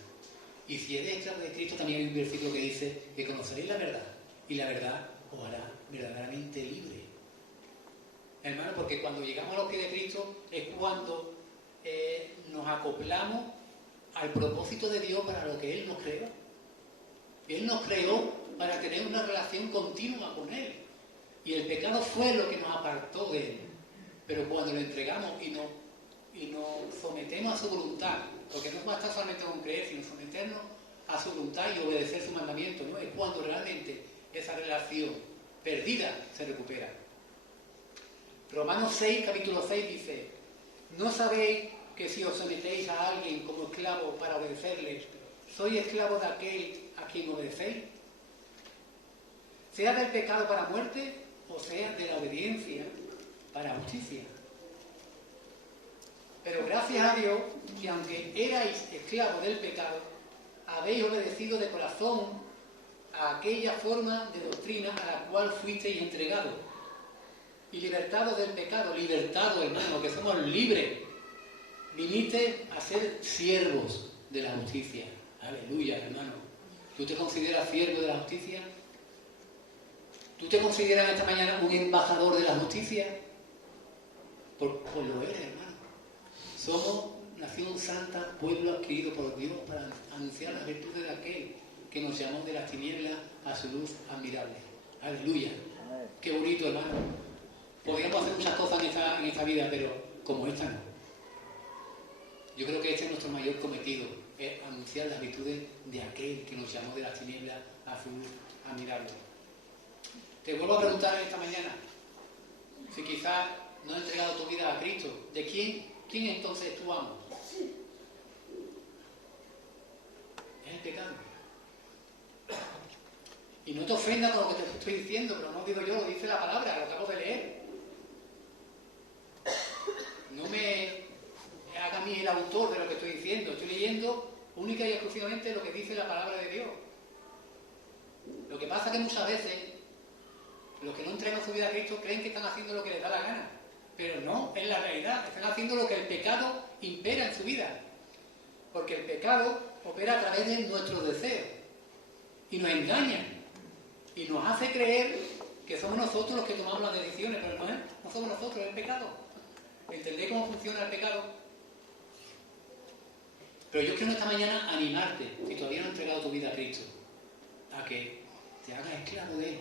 Y si eres esclavo de Cristo, también hay un versículo que dice que conoceréis la verdad, y la verdad os hará verdaderamente libre. Hermano, porque cuando llegamos a los pies de Cristo es cuando nos acoplamos al propósito de Dios para lo que Él nos creó. Él nos creó para tener una relación continua con Él. Y el pecado fue lo que nos apartó de Él. Pero cuando lo entregamos y nos sometemos a su voluntad, porque no basta solamente con creer, sino someternos a su voluntad y obedecer su mandamiento, ¿no? Es cuando realmente esa relación perdida se recupera. Romanos 6, capítulo 6 dice: ¿no sabéis que si os sometéis a alguien como esclavo para obedecerle, sois esclavos de aquel a quien obedecéis? Sea del pecado para muerte, o sea de la obediencia para justicia. Pero gracias a Dios, que aunque erais esclavos del pecado, habéis obedecido de corazón a aquella forma de doctrina a la cual fuisteis entregados. Y libertados del pecado, libertados, hermano, que somos libres, viniste a ser siervos de la justicia. Aleluya, hermano. ¿Tú te consideras siervo de la justicia? ¿Tú te consideras esta mañana un embajador de la justicia? Pues lo eres, hermano. Somos nación santa, pueblo adquirido por Dios para anunciar las virtudes de aquel que nos llamó de las tinieblas a su luz admirable. Aleluya. Qué bonito, hermano. Podríamos hacer muchas cosas en esta vida, pero como esta no. Yo creo que este es nuestro mayor cometido, es anunciar las virtudes de aquel que nos llamó de las tinieblas a su luz admirable. Te vuelvo a preguntar esta mañana, si quizás no has entregado tu vida a Cristo, ¿de quién entonces es tu amo? Es el pecado. Y no te ofendas con lo que te estoy diciendo, pero no lo digo yo, lo dice la palabra, lo acabo de leer. No me haga a mí el autor de lo que estoy diciendo, estoy leyendo única y exclusivamente lo que dice la palabra de Dios. Lo que pasa es que muchas veces los que no entregan su vida a Cristo creen que están haciendo lo que les da la gana, pero no, es la realidad, están haciendo lo que el pecado impera en su vida, porque el pecado opera a través de nuestros deseos y nos engaña y nos hace creer que somos nosotros los que tomamos las decisiones, pero no somos nosotros, es el pecado. ¿Entendéis cómo funciona el pecado? Pero yo quiero esta mañana animarte, si todavía no has entregado tu vida a Cristo, a que te hagas esclavo de Él.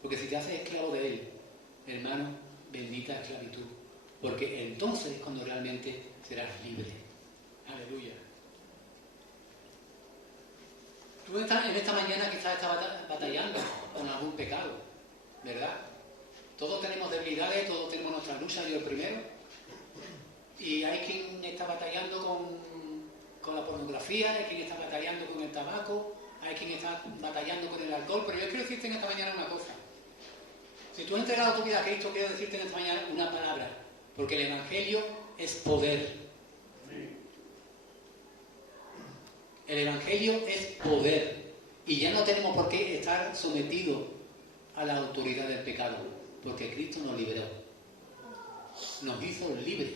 Porque si te haces esclavo de Él, hermano, bendita esclavitud. Porque entonces es cuando realmente serás libre. Aleluya. Tú en esta mañana quizás estás batallando con algún pecado, ¿verdad? Todos tenemos debilidades, todos tenemos nuestras luchas, yo el primero. Y hay quien está batallando con la pornografía, hay quien está batallando con el tabaco, hay quien está batallando con el alcohol, pero yo quiero decirte en esta mañana una cosa. Si tú has entregado tu vida a Cristo, quiero decirte en esta mañana una palabra, porque el Evangelio es poder. El Evangelio es poder, y ya no tenemos por qué estar sometidos a la autoridad del pecado, porque Cristo nos liberó, nos hizo libres.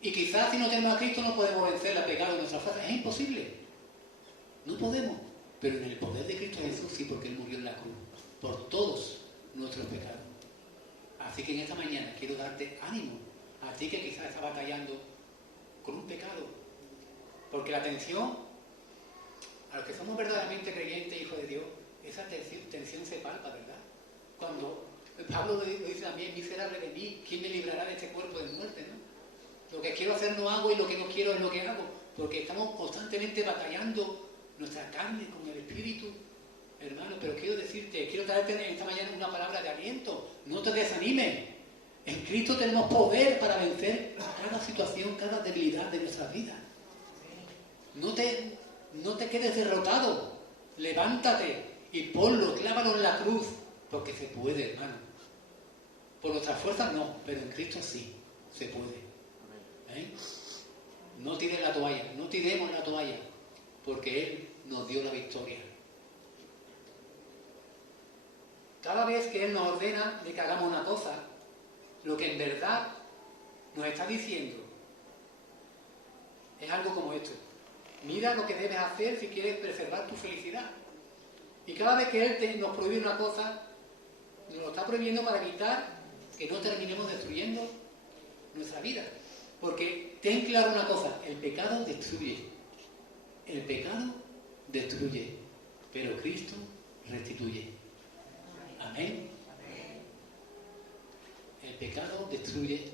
Y quizás si no tenemos a Cristo no podemos vencer el pecado de nuestra fuerza. Es imposible. No podemos. Pero en el poder de Cristo Jesús sí, porque Él murió en la cruz por todos nuestros pecados. Así que en esta mañana quiero darte ánimo a ti que quizás estás batallando con un pecado. Porque la tensión, a los que somos verdaderamente creyentes, hijos de Dios, esa tensión se palpa, ¿verdad? Cuando Pablo lo dice también, miserable de mí, ¿quién me librará de este cuerpo de muerte, no? Lo que quiero hacer no hago y lo que no quiero es lo que hago, porque estamos constantemente batallando nuestra carne con el espíritu, hermano. Pero quiero decirte, quiero traerte esta mañana una palabra de aliento. No te desanimes. En Cristo tenemos poder para vencer cada situación, cada debilidad de nuestras vidas. No te quedes derrotado. Levántate y ponlo, clávalo en la cruz, porque se puede, hermano. Por nuestras fuerzas no, pero en Cristo sí, se puede. ¿Eh? No tires la toalla, no tiremos la toalla, porque Él nos dio la victoria. Cada vez que Él nos ordena de que hagamos una cosa, lo que en verdad nos está diciendo es algo como esto: mira lo que debes hacer si quieres preservar tu felicidad. Y cada vez que Él nos prohíbe una cosa, nos lo está prohibiendo para evitar que no terminemos destruyendo nuestra vida. Porque ten claro una cosa: el pecado destruye. El pecado destruye, pero Cristo restituye. Amén. El pecado destruye,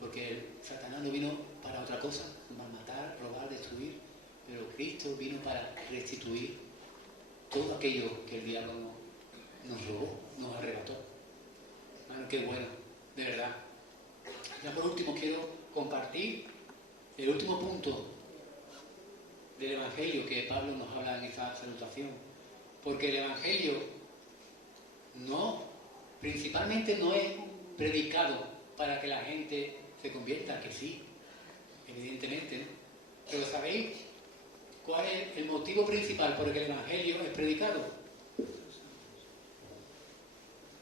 porque Satanás no vino para otra cosa, para matar, robar, destruir, pero Cristo vino para restituir todo aquello que el diablo nos robó, nos arrebató. Hermano, qué bueno, de verdad. Ya por último quiero compartir el último punto del Evangelio que Pablo nos habla en esa salutación, porque el Evangelio principalmente no es predicado para que la gente se convierta, que sí, evidentemente, ¿no? Pero ¿sabéis cuál es el motivo principal por el que el Evangelio es predicado?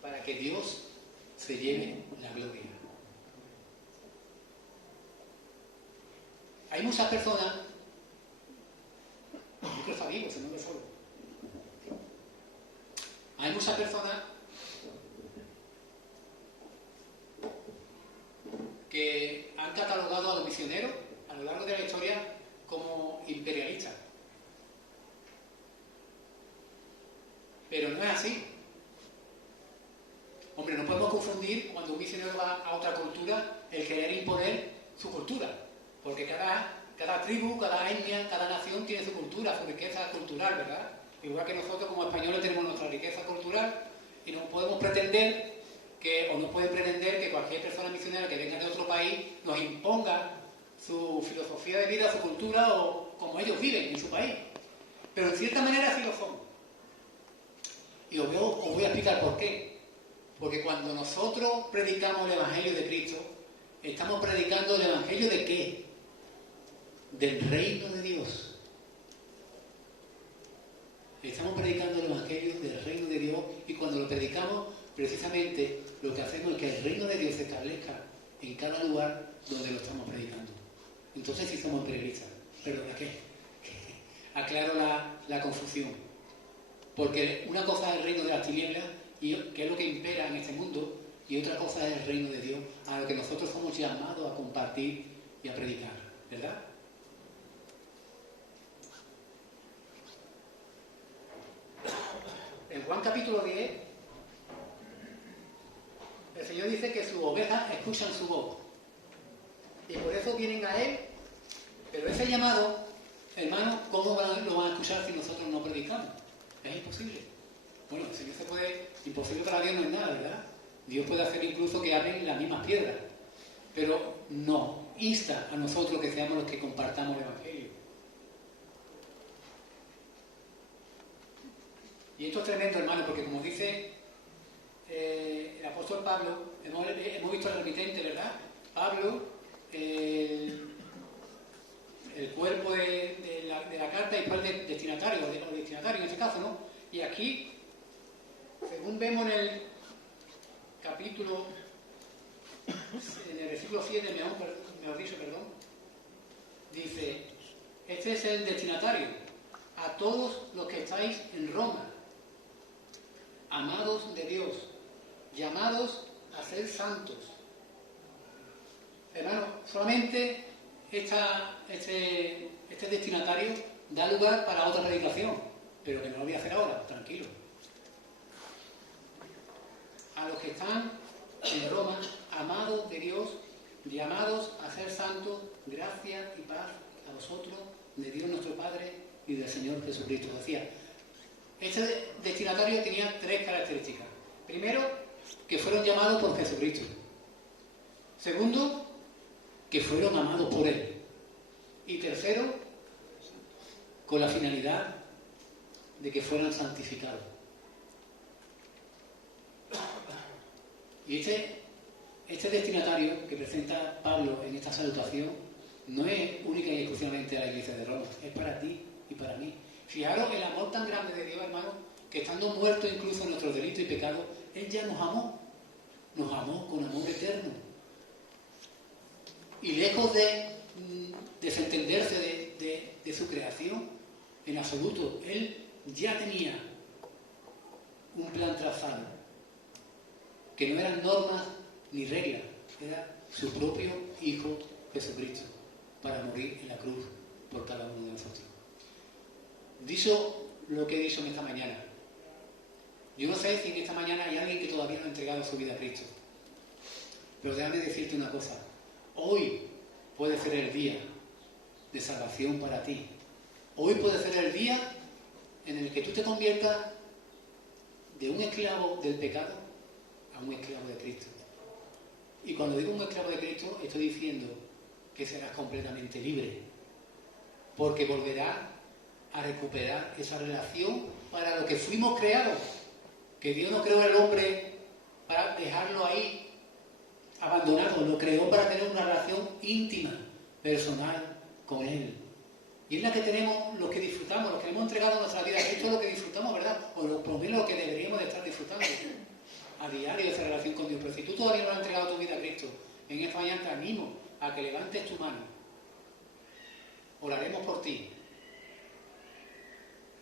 Para que Dios se lleve la gloria. Hay muchas personas, yo creo que está vivo, se no me solo. Hay muchas personas que han catalogado a los misioneros a lo largo de la historia como imperialistas. Pero no es así. Hombre, no podemos confundir cuando un misionero va a otra cultura el querer imponer su cultura. Porque cada tribu, cada etnia, cada nación tiene su cultura, su riqueza cultural, ¿verdad? Igual que nosotros como españoles tenemos nuestra riqueza cultural y no podemos pretender o no pueden pretender que cualquier persona misionera que venga de otro país nos imponga su filosofía de vida, su cultura o como ellos viven en su país. Pero en cierta manera sí lo somos. Y os voy a explicar por qué. Porque cuando nosotros predicamos el Evangelio de Cristo, estamos predicando el Evangelio ¿de qué? Del reino de Dios. Estamos predicando el Evangelio del reino de Dios, y cuando lo predicamos, precisamente lo que hacemos es que el reino de Dios se establezca en cada lugar donde lo estamos predicando. Entonces sí somos peregrinos. ¿Pero de qué? Aclaro la confusión. Porque una cosa es el reino de las tinieblas, que es lo que impera en este mundo, y otra cosa es el reino de Dios, a lo que nosotros somos llamados a compartir y a predicar. ¿Verdad? En Juan capítulo 10, el Señor dice que sus ovejas escuchan su voz. Y por eso vienen a Él. Pero ese llamado, hermanos, ¿cómo lo van a escuchar si nosotros no predicamos? Es imposible. Bueno, el Señor se puede... Imposible para Dios no es nada, ¿verdad? Dios puede hacer incluso que hablen las mismas piedras. Pero no, insta a nosotros que seamos los que compartamos el Evangelio. Y esto es tremendo, hermano, porque como dice el apóstol Pablo, hemos visto al remitente, ¿verdad? Pablo, el cuerpo de la carta, y cuál destinatario, o destinatario en este caso, ¿no? Y aquí, según vemos en el capítulo, en el versículo 7, mejor dicho, dice, este es el destinatario, a todos los que estáis en Roma, amados de Dios, llamados a ser santos. Hermano, solamente este destinatario da lugar para otra predicación, pero que no lo voy a hacer ahora, tranquilo. A los que están en Roma, amados de Dios, llamados a ser santos, gracia y paz a vosotros, de Dios nuestro Padre y del Señor Jesucristo. Decía, este destinatario tenía 3 características. Primero, que fueron llamados por Jesucristo. Segundo, que fueron amados por Él. Y tercero, con la finalidad de que fueran santificados. Y este destinatario que presenta Pablo en esta salutación no es única y exclusivamente a la iglesia de Roma, es para ti y para mí. Fijaros el amor tan grande de Dios, hermano, que estando muertos incluso en nuestros delitos y pecados, Él ya nos amó con amor eterno. Y lejos de desentenderse de su creación, en absoluto, Él ya tenía un plan trazado, que no eran normas ni reglas, era su propio Hijo Jesucristo, para morir en la cruz por cada uno de nosotros. Dicho lo que he dicho en esta mañana, yo no sé si en esta mañana hay alguien que todavía no ha entregado su vida a Cristo, pero déjame decirte una cosa, hoy puede ser el día de salvación para ti. Hoy puede ser el día en el que tú te conviertas de un esclavo del pecado a un esclavo de Cristo. Y cuando digo un esclavo de Cristo, estoy diciendo que serás completamente libre, porque volverás a recuperar esa relación para lo que fuimos creados. Que Dios no creó al hombre para dejarlo ahí abandonado, lo creó para tener una relación íntima, personal con Él. Y es la que tenemos los que disfrutamos, los que hemos entregado nuestra vida a Cristo, es lo que disfrutamos, ¿verdad? O por lo menos lo que deberíamos de estar disfrutando a diario de esa relación con Dios. Pero si tú todavía no has entregado tu vida a Cristo, en esta mañana te animo a que levantes tu mano. Oraremos por ti.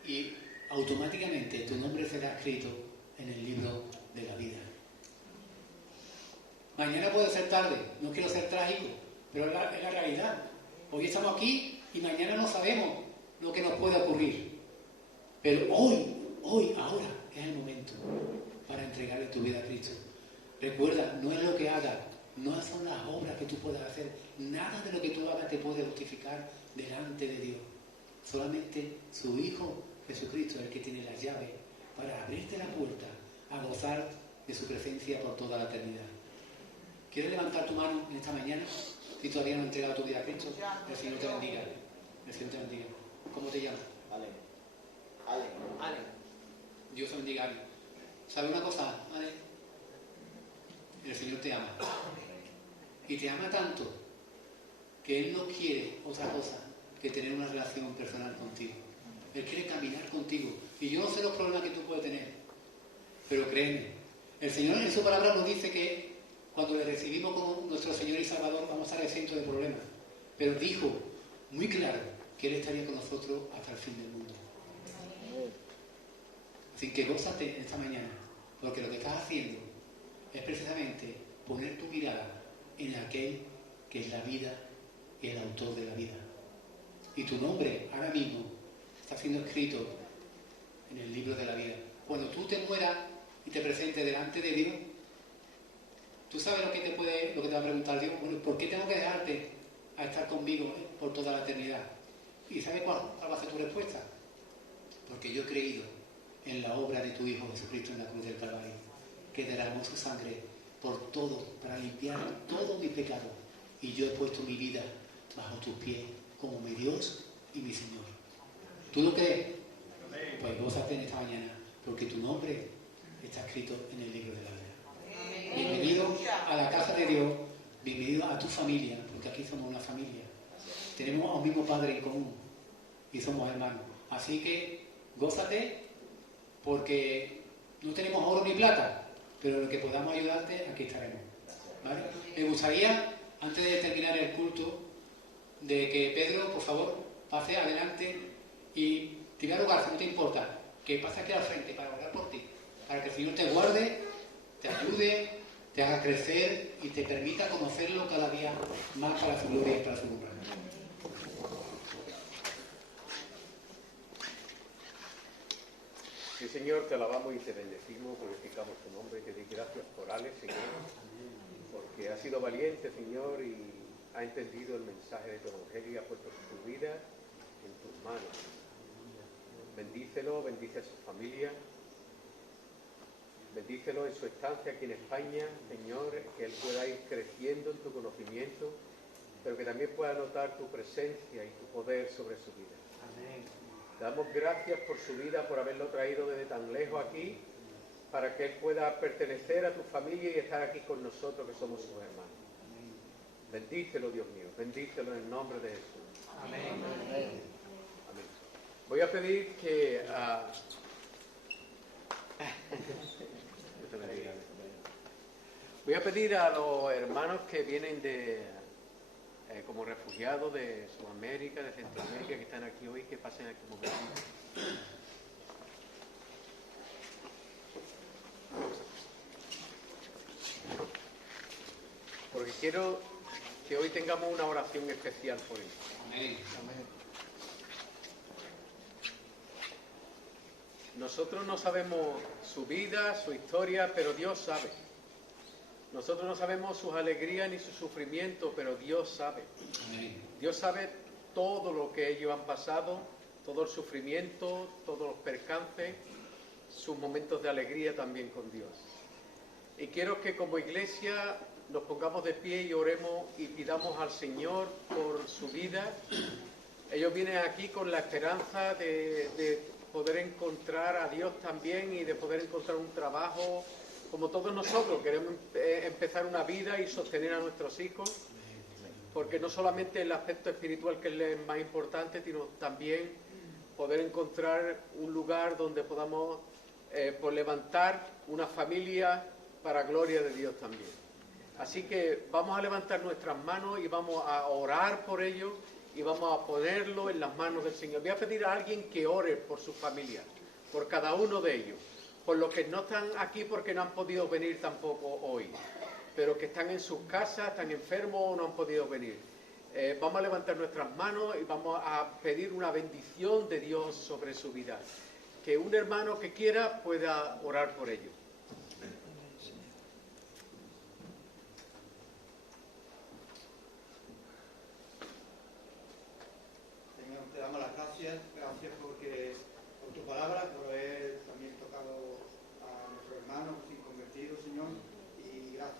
Y automáticamente tu nombre será escrito en el libro de la vida. Mañana puede ser tarde, no quiero ser trágico, pero es la realidad. Hoy estamos aquí y mañana no sabemos lo que nos puede ocurrir. Pero hoy, ahora es el momento para entregarle tu vida a Cristo. Recuerda, no es lo que hagas, no son las obras que tú puedas hacer, nada de lo que tú hagas te puede justificar delante de Dios. Solamente su Hijo Jesucristo es el que tiene las llaves para abrirte la puerta a gozar de su presencia por toda la eternidad. ¿Quieres levantar tu mano en esta mañana? Si todavía no has entregado tu vida a Cristo, el Señor te bendiga. El Señor te bendiga. ¿Cómo te llamas? Ale. Dios te bendiga, Ale. ¿Sabes una cosa, Ale? El Señor te ama. Y te ama tanto que Él no quiere otra cosa que tener una relación personal contigo. Él quiere caminar contigo. Y yo no sé los problemas que tú puedes tener, pero créeme, el Señor en su palabra nos dice que cuando le recibimos como nuestro Señor y Salvador vamos a estar exentos de problemas. Pero dijo muy claro que Él estaría con nosotros hasta el fin del mundo. Así que gózate esta mañana, porque lo que estás haciendo es precisamente poner tu mirada en aquel que es la vida y el autor de la vida. Y tu nombre ahora mismo está siendo escrito en el libro de la vida. Cuando tú te mueras y te presentes delante de Dios, tú sabes lo que te va a preguntar Dios. Bueno, ¿por qué tengo que dejarte a estar conmigo por toda la eternidad? ¿Y sabes cuál va a ser tu respuesta? Porque yo he creído en la obra de tu Hijo Jesucristo en la cruz del Calvario, que derramó su sangre por todo, para limpiar todo mi pecado. Y yo he puesto mi vida bajo tus pies como mi Dios y mi Señor. ¿Tú lo crees? Pues gózate en esta mañana, porque tu nombre está escrito en el libro de la vida. Bienvenido a la casa de Dios, bienvenido a tu familia, porque aquí somos una familia. Tenemos a un mismo Padre en común y somos hermanos. Así que gózate, porque no tenemos oro ni plata, pero en lo que podamos ayudarte, aquí estaremos. ¿Vale? Me gustaría, antes de terminar el culto, de que Pedro, por favor, pase adelante y te voy a rogar, si no te importa, que pase aquí al frente para orar por ti, para que el Señor te guarde, te ayude, te haga crecer y te permita conocerlo cada día más para su gloria y para su honra. Sí, Señor, te alabamos y te bendecimos, glorificamos tu nombre, te doy gracias por Ale, Señor, porque ha sido valiente, Señor, y ha entendido el mensaje de tu evangelio y ha puesto su vida en tus manos. Bendícelo, bendice a su familia, bendícelo en su estancia aquí en España, Señor, que él pueda ir creciendo en tu conocimiento, pero que también pueda notar tu presencia y tu poder sobre su vida. Amén. Te damos gracias por su vida, por haberlo traído desde tan lejos aquí, para que él pueda pertenecer a tu familia y estar aquí con nosotros, que somos sus hermanos. Bendícelo, Dios mío, bendícelo en el nombre de Jesús. Amén. Amén. Voy a pedir que... Voy a pedir a los hermanos que vienen como refugiados de Sudamérica, de Centroamérica, que están aquí hoy, que pasen aquí un momentito. Porque quiero que hoy tengamos una oración especial por ellos. Amén. Nosotros no sabemos su vida, su historia, pero Dios sabe. Nosotros no sabemos sus alegrías ni su sufrimiento, pero Dios sabe. Amén. Dios sabe todo lo que ellos han pasado, todo el sufrimiento, todos los percances, sus momentos de alegría también con Dios. Y quiero que como iglesia nos pongamos de pie y oremos y pidamos al Señor por su vida. Ellos vienen aquí con la esperanza de poder encontrar a Dios también y de poder encontrar un trabajo. Como todos nosotros queremos empezar una vida y sostener a nuestros hijos, porque no solamente el aspecto espiritual que es el más importante, sino también poder encontrar un lugar donde podamos levantar una familia para gloria de Dios también. Así que vamos a levantar nuestras manos y vamos a orar por ellos y vamos a ponerlo en las manos del Señor. Voy a pedir a alguien que ore por su familia, por cada uno de ellos, por los que no están aquí porque no han podido venir tampoco hoy, pero que están en sus casas, están enfermos o no han podido venir. Vamos a levantar nuestras manos y vamos a pedir una bendición de Dios sobre su vida. Que un hermano que quiera pueda orar por ellos. Señor, te damos las gracias por tu palabra, por haber también tocado a nuestros hermanos sin convertidos,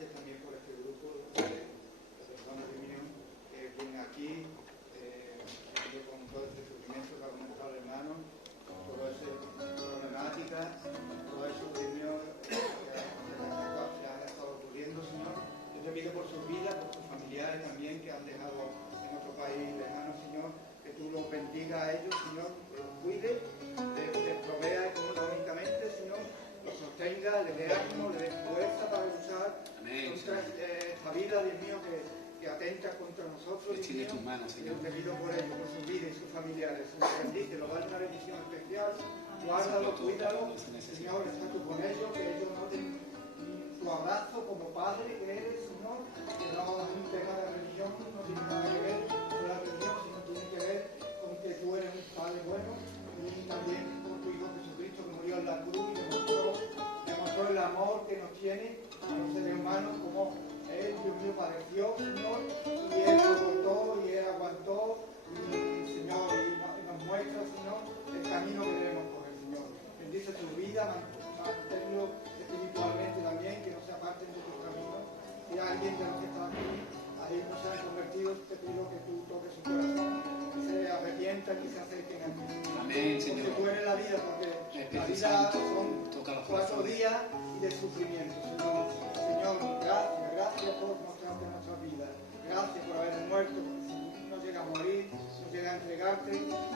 gracias también por este grupo de hermanos de Unión que vienen aquí con todo este sufrimiento que ha comentado el hermano, con toda esa problemática, todo eso que se ha estado ocurriendo, Señor. Yo te pido por sus vidas, por sus familiares también que han dejado en otro país lejano, Señor, que tú los bendigas a ellos, Señor, que los cuides, les provea económicamente, Señor, los sostenga, les dé ánimo, les dé fuerza para luchar contra esta vida, Dios mío, que atenta contra nosotros, Dios mío. Yo te pido por ellos, por sus vidas y sus familiares, Señor, bendícelo, dale una bendición especial, guárdalo, cuídalo, Señor, está tú con ellos, que ellos noten tu abrazo como padre que eres, Señor, que no es un tema de religión, no tiene nada que ver con la religión, sino tiene que ver con que tú eres un padre bueno y también con tu Hijo Jesucristo que murió en la cruz y demostró el amor que nos tiene a los seres humanos, como Él, Dios mío, padeció, Señor, y Él soportó y Él aguantó, y Señor, y nos muestra, Señor, el camino que debemos coger, Señor. Bendice su vida, manténlo espiritualmente también, que no se aparten de tus caminos. Si alguien de los que está aquí, ahí no se han convertido, te pido que tú toques su corazón, que se arrepientan, que se acerquen a ti. Amén, Señor. Porque tú eres la vida, porque la vida son 4 días y de sufrimiento, Señor. Señor, gracias por mostrarte nuestra vida. Gracias por haber muerto, porque si no llega a morir, no llega a entregarte,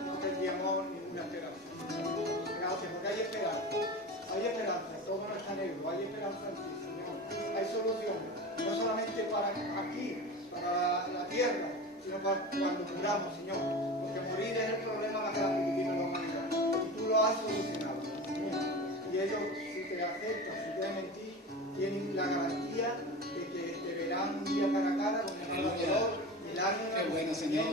no tendríamos ninguna esperanza. Gracias, porque hay esperanza, todo no está negro, hay esperanza en ti, Señor. Hay soluciones, no solamente para aquí, para la tierra, sino para cuando muramos, Señor. Porque morir es el problema más grande que tiene la humanidad. Y tú lo has solucionado, Señor. Y ellos, si te aceptan, si creen en ti, tienen la garantía de que te verán un día cara a cara con el dolor, milagros, qué bueno, Señor.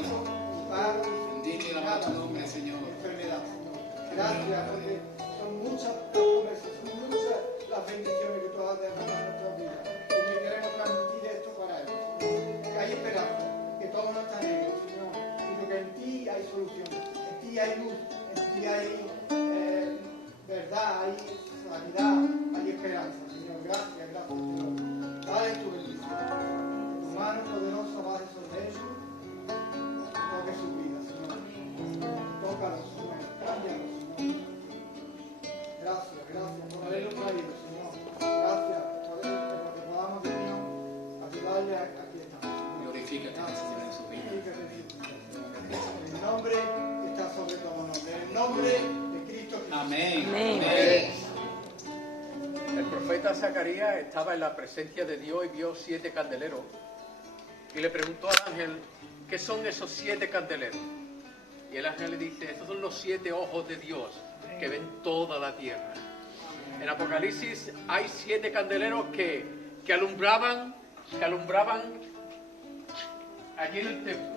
paro, Bendito y alabado tu nombre, Señor. Enfermedad, Señor. Gracias, porque son muchas las promesas, son muchas las bendiciones que tú has derramado en nuestra vida. Y que queremos transmitir esto para ellos, Señor. Que hay esperanza, que todo no está negro, Señor. Sino que en ti hay solución, en ti hay luz, en ti hay verdad, hay sanidad, hay esperanza, Señor. Gracias, Señor. Dale tu bendición. Tu mano poderosa baje sobre ellos. Toque sus vidas, Señor. Tócalos, Señor. Cámbialos, Señor. Gracias por haberlo traído, Señor. Gracias por lo que podamos, Señor, ayudarle a aquí estamos. Glorifícate, Señor, en su vida. En el nombre que está sobre todo nombre. En el nombre de Cristo Jesús. Amén. Amén. El profeta Zacarías estaba en la presencia de Dios y vio 7 candeleros. Y le preguntó al ángel, ¿qué son esos 7 candeleros? Y el ángel le dice, estos son los 7 ojos de Dios que ven toda la tierra. En Apocalipsis hay 7 candeleros que alumbraban allí en el templo.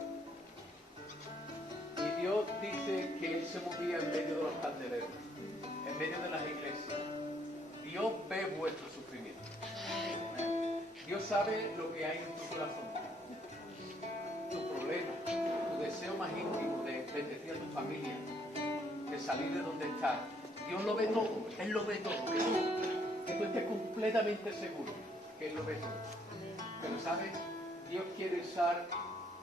Y Dios dice que Él se movía en medio de los candeleros, en medio de las iglesias. Dios ve vuestro sufrimiento. Dios sabe lo que hay en tu corazón, tu problema, tu deseo más íntimo de bendecir a tu familia, de salir de donde estás. Dios lo ve todo, Él lo ve todo. Que tú estés completamente seguro que Él lo ve todo. Pero ¿sabes? Dios quiere usar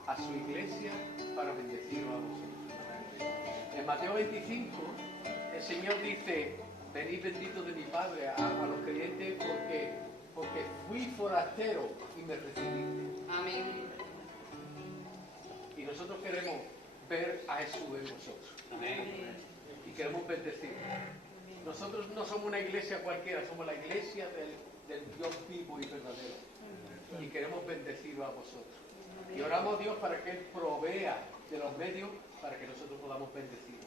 a su iglesia para bendecirlo a vosotros. En Mateo 25, el Señor dice, venid benditos de mi Padre a los creyentes porque fui forastero y me recibiste. Amén. Y nosotros queremos ver a Jesús en nosotros. Amén. Y queremos bendecir. Nosotros no somos una iglesia cualquiera, somos la iglesia del Dios vivo y verdadero. Y queremos bendecirlo a vosotros. Y oramos a Dios para que Él provea de los medios para que nosotros podamos bendecir.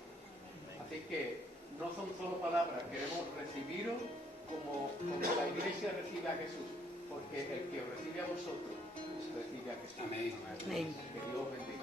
Así que no son solo palabras, queremos recibiros como la iglesia recibe a Jesús. Porque el que os recibe a vosotros, recibe a Jesús. Amén. Amén. Que Dios bendiga.